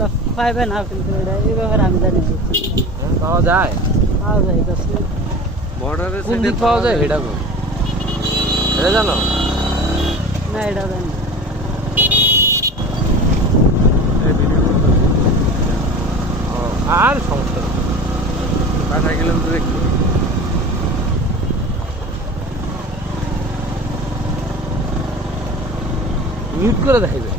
এগুলো পাইবে না, কিন্তু এটা এই ব্যাপারে আমি জানি না। হ্যাঁ, পাওয়া যায় পাওয়া যায় তো বর্ডারের কোন সাইডে দিক পাওয়া যায় এটা কোন এটা জানো না, এটা জানি না। ও, আর সমস্যা নেই। পাঠা গেলাম তো একটু মিউট করে দেখাইবে